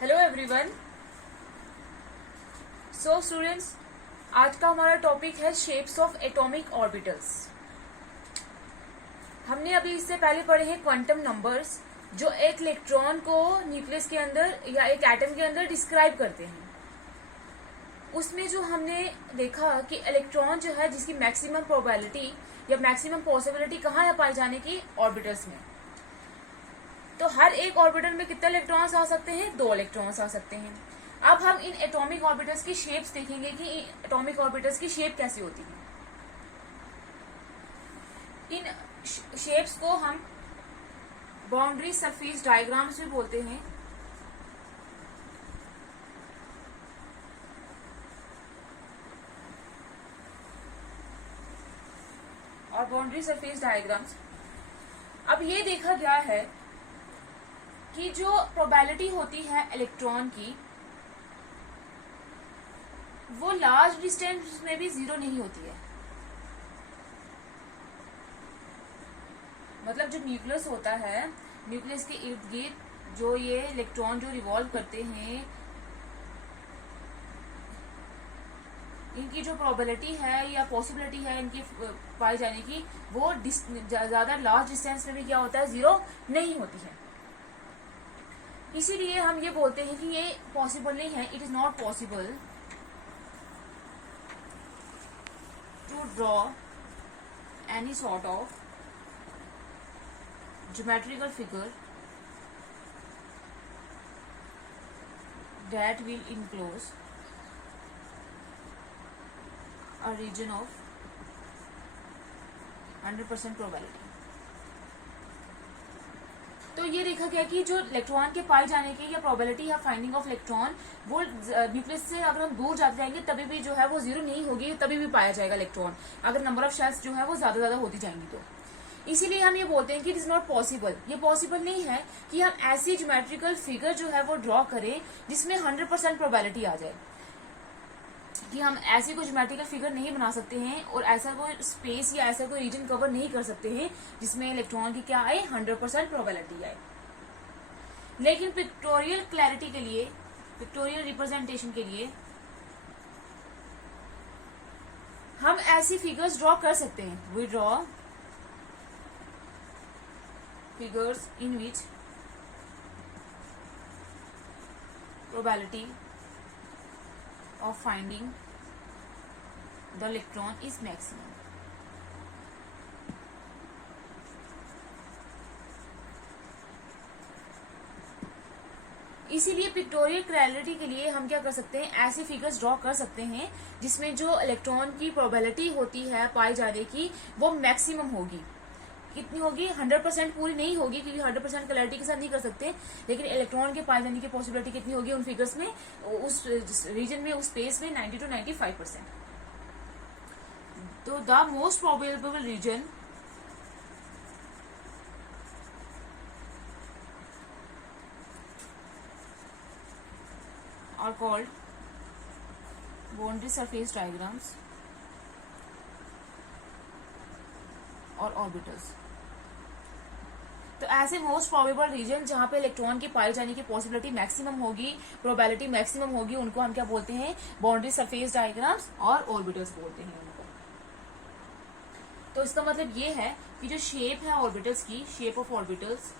Hello everyone. So students, आज का हमारा टॉपिक है शेप्स ऑफ एटॉमिक ऑर्बिटल्स। हमने अभी इससे पहले पढ़े हैं क्वांटम नंबर्स, जो एक इलेक्ट्रॉन को न्यूक्लियस के अंदर या एक एटम के अंदर डिस्क्राइब करते हैं। उसमें जो हमने देखा कि इलेक्ट्रॉन जो है जिसकी मैक्सिमम प्रोबेबिलिटी या मैक्सिमम पॉसिबिलिटी कहाँ है पाए जाने की, ऑर्बिटल्स में। तो हर एक ऑर्बिटल में कितने इलेक्ट्रॉन्स आ सकते हैं? 2 इलेक्ट्रॉन्स आ सकते हैं। अब हम इन एटॉमिक ऑर्बिटल्स की शेप्स देखेंगे कि एटॉमिक ऑर्बिटल्स की शेप कैसी होती है। इन शेप्स को हम बाउंड्री सरफेस डायग्राम्स भी बोलते हैं। और बाउंड्री सरफेस डायग्राम्स, अब ये देखा गया है कि जो प्रोबेबिलिटी होती है इलेक्ट्रॉन की, वो लार्ज डिस्टेंस में भी 0 नहीं होती है। मतलब जो न्यूक्लियस होता है, न्यूक्लियस के इर्द गिर्द जो ये इलेक्ट्रॉन जो रिवॉल्व करते हैं, इनकी जो प्रोबेबिलिटी है या पॉसिबिलिटी है इनकी पाई जाने की, वो ज्यादा लार्ज डिस्टेंस में भी क्या होता है, 0 नहीं होती है। इसीलिए हम ये बोलते हैं कि ये पॉसिबल नहीं है, it is not possible to draw any sort of geometrical figure that will enclose a region of 100% probability। तो ये देखा गया कि जो इलेक्ट्रॉन के पाए जाने की या प्रोबेबिलिटी या फाइंडिंग ऑफ इलेक्ट्रॉन, वो न्यूक्लियस से अगर हम दूर जाते जाएंगे तभी भी जो है वो 0 नहीं होगी, तभी भी पाया जाएगा इलेक्ट्रॉन, अगर नंबर ऑफ शेल्स जो है वो ज्यादा होती जाएंगी। तो इसीलिए हम ये बोलते हैं कि इट इज नॉट पॉसिबल, ये पॉसिबल नहीं है कि हम ऐसी ज्योमेट्रिकल फिगर जो है वो ड्रॉ करें जिसमें 100% प्रोबेबिलिटी आ जाए। कि हम ऐसी कोई ज्योमेट्रिकल फिगर नहीं बना सकते हैं और ऐसा कोई स्पेस या ऐसा कोई रीजन कवर नहीं कर सकते हैं जिसमें इलेक्ट्रॉन की क्या आए, 100% प्रोबेबिलिटी आए। लेकिन पिक्टोरियल क्लैरिटी के लिए, पिक्टोरियल रिप्रेजेंटेशन के लिए हम ऐसी फिगर्स ड्रॉ कर सकते हैं। We draw figures in which probability of finding the electron is maximum। इसीलिए पिक्टोरियल क्लैरिटी के लिए हम क्या कर सकते हैं, ऐसी फिगर्स ड्रॉ कर सकते हैं जिसमें जो इलेक्ट्रॉन की प्रोबेबिलिटी होती है पाए जाने की, वो मैक्सिमम होगी। कितनी होगी? 100% पूरी नहीं होगी, क्योंकि 100% क्लैरिटी के साथ नहीं कर सकते, लेकिन इलेक्ट्रॉन के पाए जाने की पॉसिबिलिटी कितनी होगी उन फिगर्स में, उस रीजन में, उस स्पेस में 90 to 95%। तो the most probable region are called boundary surface diagrams और ऑर्बिटल्स। तो ऐसे मोस्ट प्रोबेबल रीजन जहां पे इलेक्ट्रॉन की पाए जाने की पॉसिबिलिटी मैक्सिमम होगी, प्रोबेबिलिटी मैक्सिमम होगी, उनको हम क्या बोलते हैं, बाउंड्री सरफेस डायग्राम्स और ऑर्बिटल्स बोलते हैं उनको। तो इसका मतलब ये है कि जो शेप है ऑर्बिटल्स की, शेप ऑफ ऑर्बिटल्स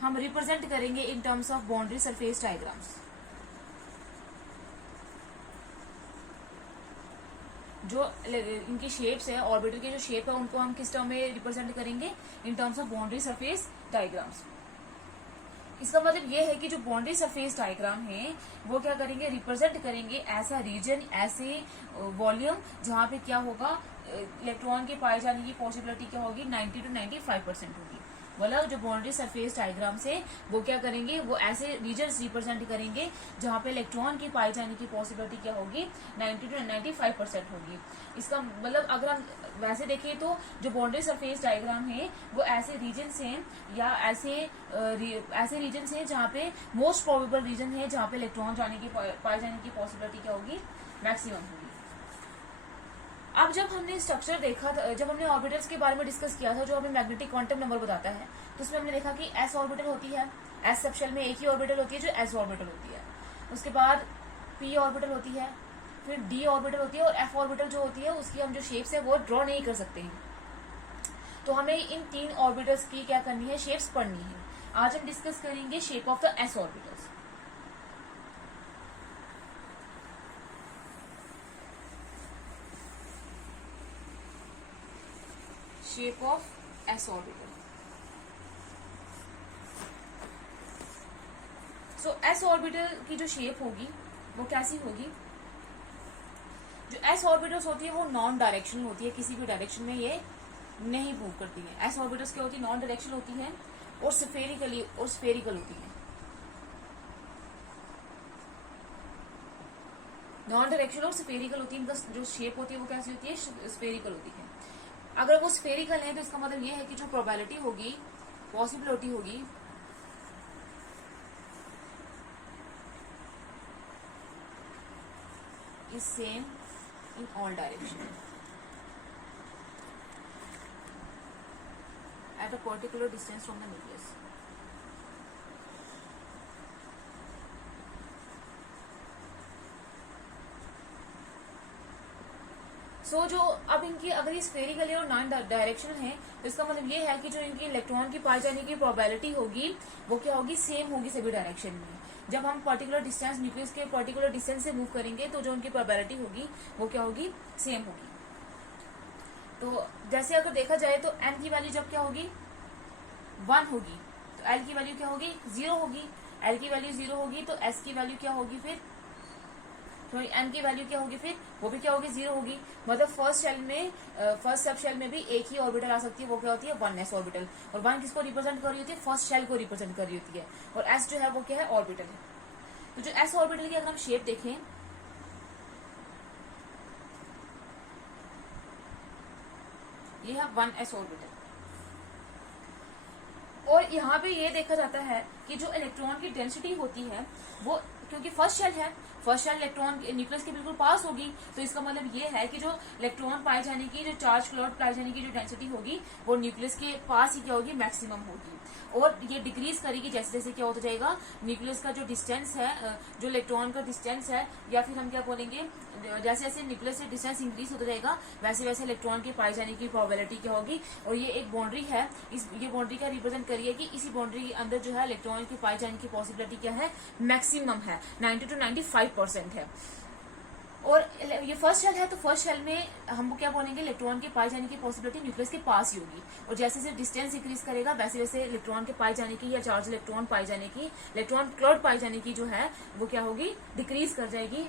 हम रिप्रेजेंट करेंगे in terms of boundary surface diagrams. जो इनकी शेप्स है, ऑर्बिटल की जो शेप है, उनको हम किस टर्म में रिप्रेजेंट करेंगे, in terms of boundary surface diagrams. इसका मतलब ये है कि जो बाउंड्री सरफेस डायग्राम है वो क्या करेंगे, रिप्रेजेंट करेंगे ऐसा रीजन, ऐसे वॉल्यूम जहां पे क्या होगा, इलेक्ट्रॉन के पाए जाने की पॉसिबिलिटी क्या होगी, 90 to 95% होगी। मतलब जो बाउंड्री सरफेस डायग्राम से वो क्या करेंगे, वो ऐसे रीजन्स रिप्रेजेंट करेंगे जहां पे इलेक्ट्रॉन की पाए जाने की पॉसिबिलिटी क्या होगी, 90 to 95% होगी। इसका मतलब अगर हम वैसे देखें तो जो बाउंड्री सरफेस डायग्राम है वो ऐसे रीजन्स हैं या ऐसे रीजन्स हैं जहाँ पे मोस्ट प्रोबेबल रीजन है जहाँ पे इलेक्ट्रॉन पाए जाने की पॉसिबिलिटी क्या होगी, मैक्सिमम होगी। अब जब हमने स्ट्रक्चर देखा था, जब हमने ऑर्बिटल्स के बारे में डिस्कस किया था, जो हमें मैग्नेटिक क्वांटम नंबर बताता है, तो उसमें हमने देखा कि एस ऑर्बिटल होती है, एस सब शेल में एक ही ऑर्बिटल होती है जो एस ऑर्बिटल होती है। उसके बाद पी ऑर्बिटल होती है, फिर डी ऑर्बिटल होती है, और एफ ऑर्बिटल जो होती है उसकी हम जो शेप्स है वो ड्रॉ नहीं कर सकते हैं। तो हमें इन 3 ऑर्बिटल्स की क्या करनी है, शेप्स पढ़नी है। आज हम डिस्कस करेंगे shape of the S orbitals. Shape of S orbital. So S orbital की जो शेप होगी वो कैसी होगी, जो एस ऑर्बिटल्स होती है वो नॉन डायरेक्शनल होती है, किसी भी डायरेक्शन में ये नहीं मूव करती है। एस ऑर्बिटल्स क्या होती है, नॉन डायरेक्शनल होती है और स्फेरिकल होती है। नॉन डायरेक्शनल और स्फेरिकल होती है, इनका जो शेप होती है वो कैसी होती है, स्फेरिकल होती है। अगर वो स्फेरिकल है तो इसका मतलब ये है कि जो प्रोबेबिलिटी होगी, पॉसिबिलिटी होगी is same in all direction at a particular distance from the nucleus. सो जो अब इनकी अगर ये स्फेरिकल है और नॉन डायरेक्शनल है तो इसका मतलब ये है कि जो इनकी इलेक्ट्रॉन की पाए जाने की प्रोबेबिलिटी होगी वो क्या होगी, सेम होगी सभी डायरेक्शन में। जब हम पर्टिकुलर डिस्टेंस न्यूक्लियस के पर्टिकुलर डिस्टेंस से मूव करेंगे तो जो उनकी प्रोबेबिलिटी होगी वो क्या होगी, सेम होगी। तो जैसे अगर देखा जाए तो एन की वैल्यू जब क्या होगी, 1 होगी, तो एल की वैल्यू क्या होगी, 0 होगी। एल की वैल्यू 0 होगी तो एस की वैल्यू क्या होगी, फिर सॉरी एन की वैल्यू क्या होगी, फिर वो भी क्या होगी, 0 होगी। मतलब फर्स्ट सब शेल में भी एक ही ऑर्बिटल आ सकती है, वो क्या होती है, 1s ऑर्बिटल। और 1 किसको रिप्रेजेंट कर रही होती है, फर्स्ट शेल को रिप्रेजेंट कर रही होती है। और एस जो है वो क्या है, ऑर्बिटल है। तो जो एस ऑर्बिटल की अगर हम शेप देखें, ये है 1s ऑर्बिटल। और यहाँ पे ये देखा जाता है कि जो इलेक्ट्रॉन की डेंसिटी होती है वो, क्योंकि फर्स्ट शेल है, फर्स्ट शेल इलेक्ट्रॉन न्यूक्लियस के बिल्कुल पास होगी, तो इसका मतलब ये है कि जो इलेक्ट्रॉन पाए जाने की, जो चार्ज क्लाउड पाए जाने की जो डेंसिटी होगी वो न्यूक्लियस के पास ही क्या होगी, मैक्सिमम होगी। और ये डिक्रीज करेगी जैसे जैसे क्या होता जाएगा, न्यूक्लियस का जो डिस्टेंस है, जो इलेक्ट्रॉन का डिस्टेंस है, या फिर हम क्या बोलेंगे, जैसे जैसे न्यूक्लियस से डिस्टेंस इंक्रीज होता जाएगा वैसे वैसे इलेक्ट्रॉन के पाए जाने की प्रोबेबिलिटी क्या होगी। और ये एक बाउंड्री है, ये बाउंड्री का रिप्रेजेंट करिए कि इसी बाउंड्री के अंदर जो है इलेक्ट्रॉन के पाए जाने की पॉसिबिलिटी क्या है, मैक्सिमम है, 90 to 95% है। और ये फर्स्ट शेल है तो फर्स्ट शेल में हम क्या बोलेंगे, इलेक्ट्रॉन के पाए जाने की पॉसिबिलिटी न्यूक्लियस के पास ही होगी। और जैसे जैसे डिस्टेंस इंक्रीज करेगा वैसे वैसे इलेक्ट्रॉन के पाए जाने की, या चार्ज इलेक्ट्रॉन पाए जाने की, इलेक्ट्रॉन क्लाउड पाए जाने की जो है वो क्या होगी, डिक्रीज कर जाएगी,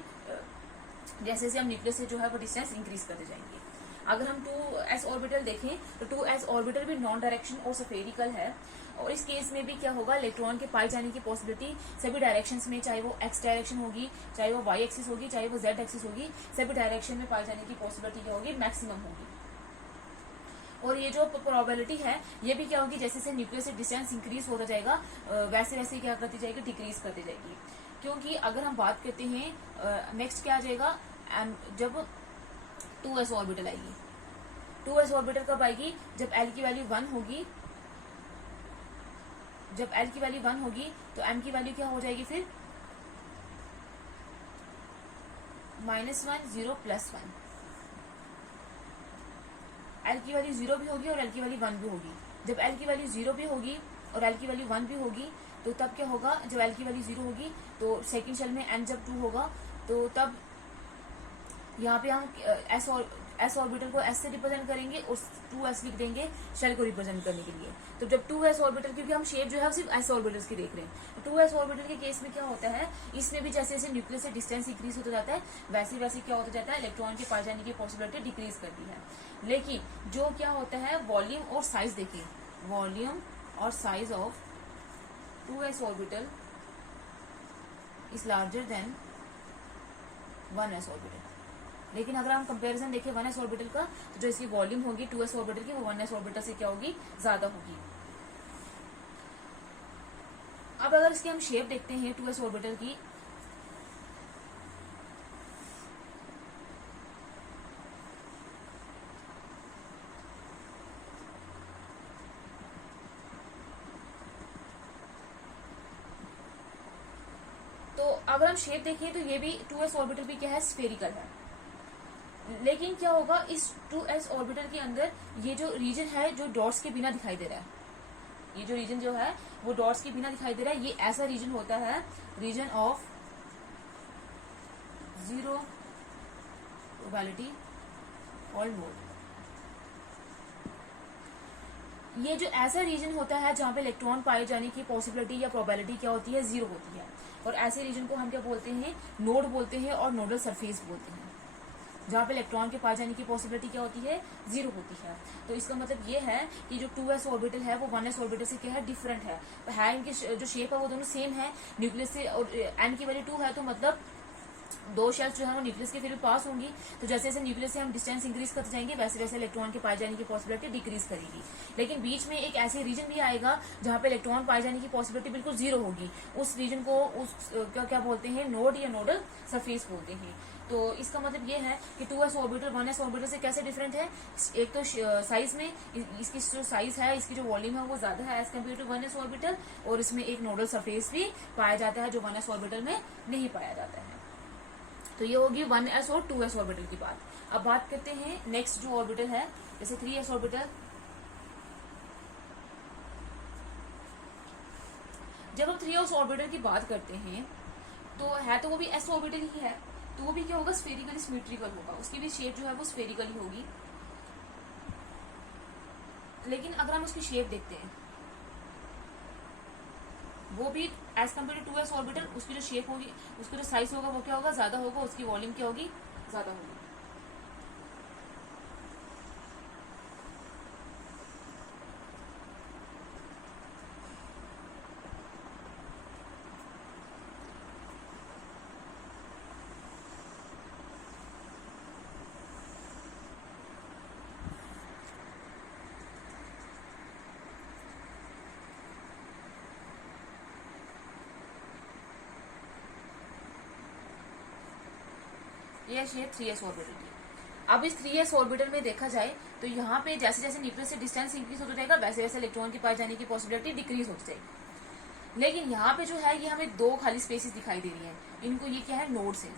जैसे जैसे हम न्यूक्लियस से जो है वो डिस्टेंस इंक्रीज करते जाएंगे। अगर हम 2s ऑर्बिटल देखें तो 2s ऑर्बिटल भी नॉन डायरेक्शन और स्फेरिकल है। और इस केस में भी क्या होगा, इलेक्ट्रॉन के पाए जाने की पॉसिबिलिटी सभी डायरेक्शंस में, चाहे वो एक्स डायरेक्शन होगी, चाहे वो वाई एक्सिस होगी, चाहे वो जेड एक्सिस होगी, सभी डायरेक्शन में पाए जाने की पॉसिबिलिटी क्या होगी, मैक्सिमम होगी। और ये जो प्रोबेबिलिटी है ये भी क्या होगी, जैसे जैसे न्यूक्लियस से डिस्टेंस इंक्रीज होता जाएगा वैसे वैसे क्या करती जाएगी, डिक्रीज करती जाएगी। क्योंकि अगर हम बात करते हैं नेक्स्ट क्या आ जाएगा, जब 2s ऑर्बिटल आएगी, 2s ऑर्बिटल कब आएगी, जब l की वैल्यू 1 होगी, जब l की वैल्यू 1 होगी तो m की वैल्यू क्या हो जाएगी, फिर -1 0 +1। l की वैल्यू 0 भी होगी और l की वैल्यू 1 भी होगी। जब l की वैल्यू 0 भी होगी और l की वैल्यू 1 भी होगी तो तब क्या होगा, जब l की वैल्यू 0 होगी तो सेकंड शेल में n जब 2 होगा तो तब यहाँ पे हम एस ऑर्बिटल को s से रिप्रेजेंट करेंगे और 2s लिख देंगे शेल को रिप्रेजेंट करने के लिए। तो जब 2s ऑर्बिटल, क्योंकि हम शेप जो है सिर्फ s ऑर्बिटल्स की देख रहे हैं, तो 2s ऑर्बिटल के केस में क्या होता है, इसमें भी जैसे जैसे न्यूक्लियस से डिस्टेंस इंक्रीज होता जाता है वैसे वैसे क्या होता जाता है, इलेक्ट्रॉन के पाए जाने की पॉसिबिलिटी डिक्रीज करती है। लेकिन जो क्या होता है, वॉल्यूम और साइज देखिए, वॉल्यूम और size of 2s orbital is larger than 1s orbital. लेकिन अगर हम कंपैरिजन देखें 1s ऑर्बिटल का, तो जो इसकी वॉल्यूम होगी 2s ऑर्बिटल की वो 1s ऑर्बिटल से क्या होगी, ज्यादा होगी। अब अगर इसकी हम शेप देखते हैं 2s ऑर्बिटल की, अगर हम शेप देखें तो ये भी 2s ऑर्बिटल भी क्या है, स्फेरिकल है। लेकिन क्या होगा, इस 2s ऑर्बिटल के अंदर ये जो रीजन है जो डॉट्स के बिना दिखाई दे रहा है, ये जो रीजन जो है वो डॉट्स के बिना दिखाई दे रहा है, ये ऐसा रीजन होता है, रीजन ऑफ जीरो प्रोबेबिलिटी और मोड। ये जो ऐसा रीजन होता है जहां पे इलेक्ट्रॉन पाए जाने की पॉसिबिलिटी या प्रोबेबिलिटी क्या होती है, जीरो होती है। और ऐसे रीजन को हम क्या बोलते हैं, नोड बोलते हैं और नोडल सरफेस बोलते हैं, जहां पे इलेक्ट्रॉन के पाए जाने की पॉसिबिलिटी क्या होती है, जीरो होती है। तो इसका मतलब ये है कि जो 2s ऑर्बिटल है वो 1s ऑर्बिटल से क्या है, डिफरेंट है। तो है इनकी जो शेप है वो दोनों सेम है, न्यूक्लियस से, और n की वैल्यू 2 है, तो मतलब दो शेल्स जो है वो न्यूक्लियस के फिर पास होंगी। तो जैसे जैसे न्यूक्लियस से हम डिस्टेंस इंक्रीज करते जाएंगे वैसे वैसे इलेक्ट्रॉन के पाए जाने की पॉसिबिलिटी डिक्रीज करेगी। लेकिन बीच में एक ऐसे रीजन भी आएगा जहां पे इलेक्ट्रॉन पाए जाने की पॉसिबिलिटी बिल्कुल जीरो होगी। उस रीजन को क्या बोलते हैं, नोड या नोडल सरफेस बोलते हैं। तो इसका मतलब ये है कि 2s ऑर्बिटल 1s ऑर्बिटल से कैसे डिफरेंट है। एक तो साइज में इसकी जो साइज है, इसकी जो वॉल्यूम है वो ज्यादा है as compare to 1s orbital, और इसमें एक नोडल सरफेस भी पाया जाता है जो 1s ऑर्बिटल में नहीं पाया जाता है। तो ये होगी 1s और 2s ऑर्बिटल की बात। अब बात करते हैं नेक्स्ट जो ऑर्बिटल है, जैसे 3s ऑर्बिटल। जब हम 3s ऑर्बिटल की बात करते हैं तो है तो वो भी s ऑर्बिटल ही है, तो वो भी क्या होगा, स्फेरिकल सिमेट्रिकल होगा, उसकी भी शेप जो है वो स्फेरिकल ही होगी। लेकिन अगर हम उसकी शेप देखते हैं, वो भी as compare to 2s orbital, उसकी जो शेप होगी, उसका जो साइज होगा वो क्या होगा, ज्यादा होगा, उसकी वॉल्यूम क्या होगी, ज्यादा होगी। ये शेप 3s ऑर्बिटल की। अब इस 3s ऑर्बिटल में देखा जाए तो यहाँ पे जैसे जैसे न्यूक्लियस से डिस्टेंस इंक्रीज होता जाएगा वैसे वैसे इलेक्ट्रॉन के पास जाने की पॉसिबिलिटी डिक्रीज होती जाएगी। लेकिन यहाँ पे जो है ये हमें दो खाली स्पेसेस दिखाई दे रही है, इनको ये क्या है, नोड्स है,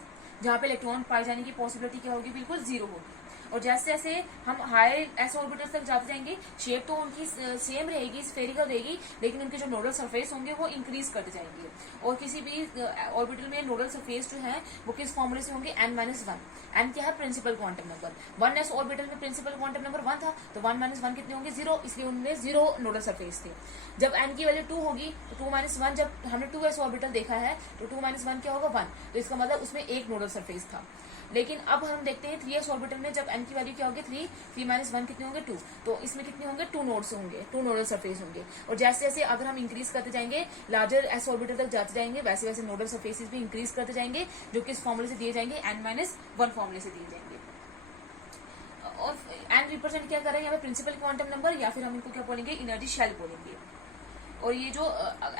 जहाँ पे इलेक्ट्रॉन पाए जाने की पॉसिबिलिटी क्या होगी, बिल्कुल जीरो होगी। और जैसे जैसे हम हाई s ऑर्बिटल तक जाते जाएंगे, शेप तो उनकी सेम रहेगी, स्फेरिकल रहेगी, लेकिन उनके जो नोडल सरफेस होंगे वो इंक्रीज करते जाएंगे। और किसी भी ऑर्बिटल में नोडल सरफेस जो है वो किस फॉर्मूले से होंगे, n-1। n क्या है, principal quantum number. 1s orbital में प्रिंसिपल क्वांटम नंबर 1 था, तो 1-1 कितने होंगे, 0, इसलिए उनमें 0 नोडल सरफेस थे। जब n की वैल्यू 2 होगी तो 2-1, जब हमने 2s ऑर्बिटल देखा है तो 2-1 क्या होगा, 1, तो इसका मतलब उसमें एक नोडल सरफेस था। लेकिन अब हम देखते हैं 3s ऑर्बिटल में जब n की वैल्यू क्या होगी, 3-1 कितने होंगे, 2, तो इसमें कितने होंगे, 2 नोड्स होंगे, 2 नोडल सरफेस होंगे। और जैसे जैसे अगर हम इंक्रीज करते जाएंगे, लार्जर s ऑर्बिटल तक जाते जाएंगे, वैसे वैसे नोडल सरफेसेस भी इंक्रीज करते जाएंगे, जो कि इस फॉर्मूले से दिए जाएंगे, n-1 फॉर्मूले से दिए जाएंगे। और n रिप्रेजेंट क्या कर रहे हैं यहाँ पे, प्रिंसिपल क्वांटम नंबर, या फिर हम इनको क्या बोलेंगे, इनर्जी शेल बोलेंगे। और ये जो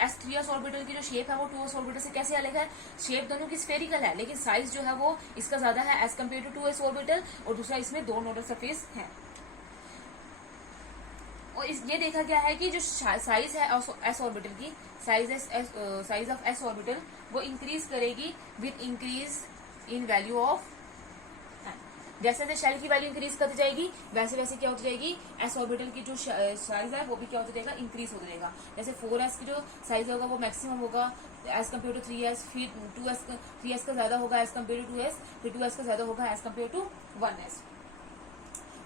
s3s ऑर्बिटल की जो शेप है वो 2s ऑर्बिटल से कैसे अलग है, शेप दोनों की स्फेरिकल है, लेकिन साइज जो है वो इसका ज्यादा है as compare to 2s orbital, और दूसरा इसमें 2 नोडल सरफेस है। और ये देखा गया है कि जो साइज है s ऑर्बिटल की, साइज ऑफ s ऑर्बिटल वो इंक्रीज करेगी with increase in value of, जैसे जैसे शेल की वैल्यू इंक्रीज करती जाएगी वैसे वैसे क्या होती जाएगी, s ऑर्बिटल की जो साइज है वो भी क्या होता जाएगा, इंक्रीज होता जाएगा। जैसे 4s की जो साइज होगा वो मैक्सिमम होगा एज कम्पेयर टू 3s, फिर 3s का ज्यादा होगा एज कम्पेयर टू 2s, फिर 2s का ज्यादा होगा एज कम्पेयर टू 1s।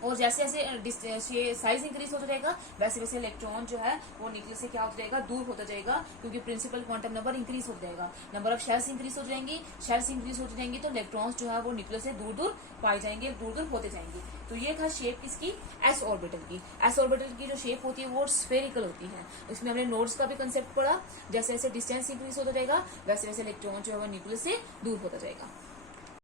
और जैसे जैसे साइज इंक्रीज होता जाएगा वैसे वैसे इलेक्ट्रॉन जो है वो न्यूक्लियस से क्या होता जाएगा, दूर होता जाएगा, क्योंकि प्रिंसिपल क्वांटम नंबर इंक्रीज हो जाएगा, नंबर ऑफ शेल्स इंक्रीज हो जाएंगी, शेल्स इंक्रीज होती जाएंगी तो इलेक्ट्रॉन्स जो है वो न्यूक्लियस से दूर दूर पाए जाएंगे, दूर दूर होते जाएंगे। तो ये था शेप किसकी, s ऑर्बिटल की। s ऑर्बिटल की जो शेप होती है वो स्फेरिकल होती है। इसमें हमने नोड्स का भी कंसेप्ट पढ़ा, जैसे जैसे डिस्टेंस इंक्रीज होता जाएगा वैसे वैसे इलेक्ट्रॉन जो है वो न्यूक्लियस से दूर होता जाएगा।